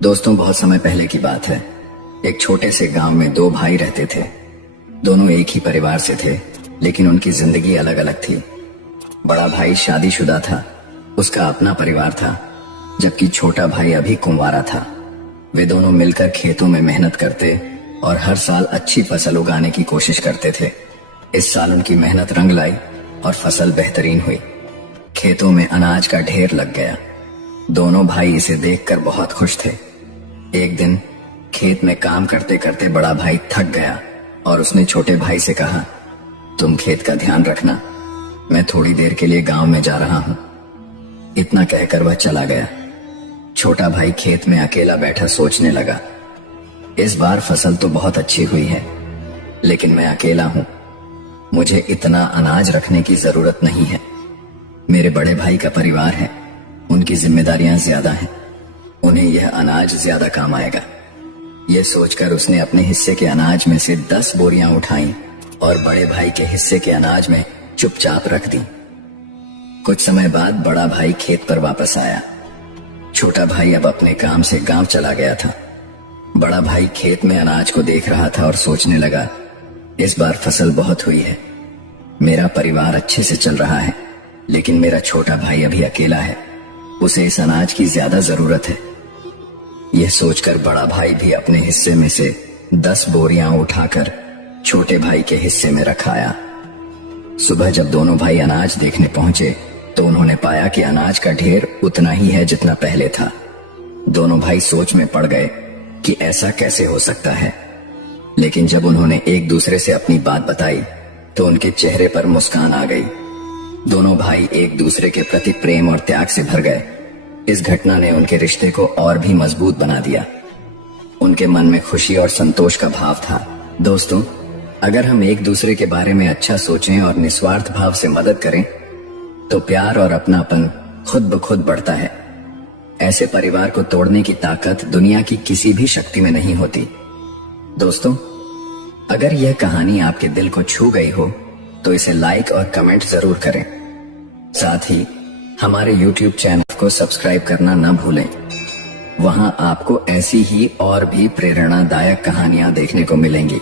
दोस्तों, बहुत समय पहले की बात है। एक छोटे से गांव में दो भाई रहते थे। दोनों एक ही परिवार से थे, लेकिन उनकी जिंदगी अलग अलग थी। बड़ा भाई शादीशुदा था, उसका अपना परिवार था, जबकि छोटा भाई अभी कुंवारा था। वे दोनों मिलकर खेतों में मेहनत करते और हर साल अच्छी फसल उगाने की कोशिश करते थे। इस साल उनकी मेहनत रंग लाई और फसल बेहतरीन हुई। खेतों में अनाज का ढेर लग गया। दोनों भाई इसे देखकर बहुत खुश थे। एक दिन खेत में काम करते करते बड़ा भाई थक गया और उसने छोटे भाई से कहा, तुम खेत का ध्यान रखना, मैं थोड़ी देर के लिए गांव में जा रहा हूं। इतना कहकर वह चला गया। छोटा भाई खेत में अकेला बैठा सोचने लगा, इस बार फसल तो बहुत अच्छी हुई है, लेकिन मैं अकेला हूं। मुझे इतना अनाज रखने की जरूरत नहीं है। मेरे बड़े भाई का परिवार है, उनकी जिम्मेदारियां ज्यादा हैं, उन्हें यह अनाज ज्यादा काम आएगा। यह सोचकर उसने अपने हिस्से के अनाज में से 10 बोरियां उठाई और बड़े भाई के हिस्से के अनाज में चुपचाप रख दी। कुछ समय बाद बड़ा भाई खेत पर वापस आया। छोटा भाई अब अपने काम से गांव चला गया था। बड़ा भाई खेत में अनाज को देख रहा था और सोचने लगा, इस बार फसल बहुत हुई है, मेरा परिवार अच्छे से चल रहा है, लेकिन मेरा छोटा भाई अभी अकेला है, उसे इस अनाज की ज्यादा जरूरत है। यह सोचकर बड़ा भाई भी अपने हिस्से में से 10 बोरियां उठाकर छोटे भाई के हिस्से में रखाया। सुबह जब दोनों भाई अनाज देखने पहुंचे तो उन्होंने पाया कि अनाज का ढेर उतना ही है जितना पहले था। दोनों भाई सोच में पड़ गए कि ऐसा कैसे हो सकता है, लेकिन जब उन्होंने एक दूसरे से अपनी बात बताई तो उनके चेहरे पर मुस्कान आ गई। दोनों भाई एक दूसरे के प्रति प्रेम और त्याग से भर गए। इस घटना ने उनके रिश्ते को और भी मजबूत बना दिया। उनके मन में खुशी और संतोष का भाव था। दोस्तों, अगर हम एक दूसरे के बारे में अच्छा सोचें और निस्वार्थ भाव से मदद करें तो प्यार और अपनापन खुद ब खुद बढ़ता है। ऐसे परिवार को तोड़ने की ताकत दुनिया की किसी भी शक्ति में नहीं होती। दोस्तों, अगर यह कहानी आपके दिल को छू गई हो तो इसे लाइक और कमेंट जरूर करें। साथ ही हमारे YouTube चैनल को सब्सक्राइब करना न भूलें। वहां आपको ऐसी ही और भी प्रेरणादायक कहानियां देखने को मिलेंगी।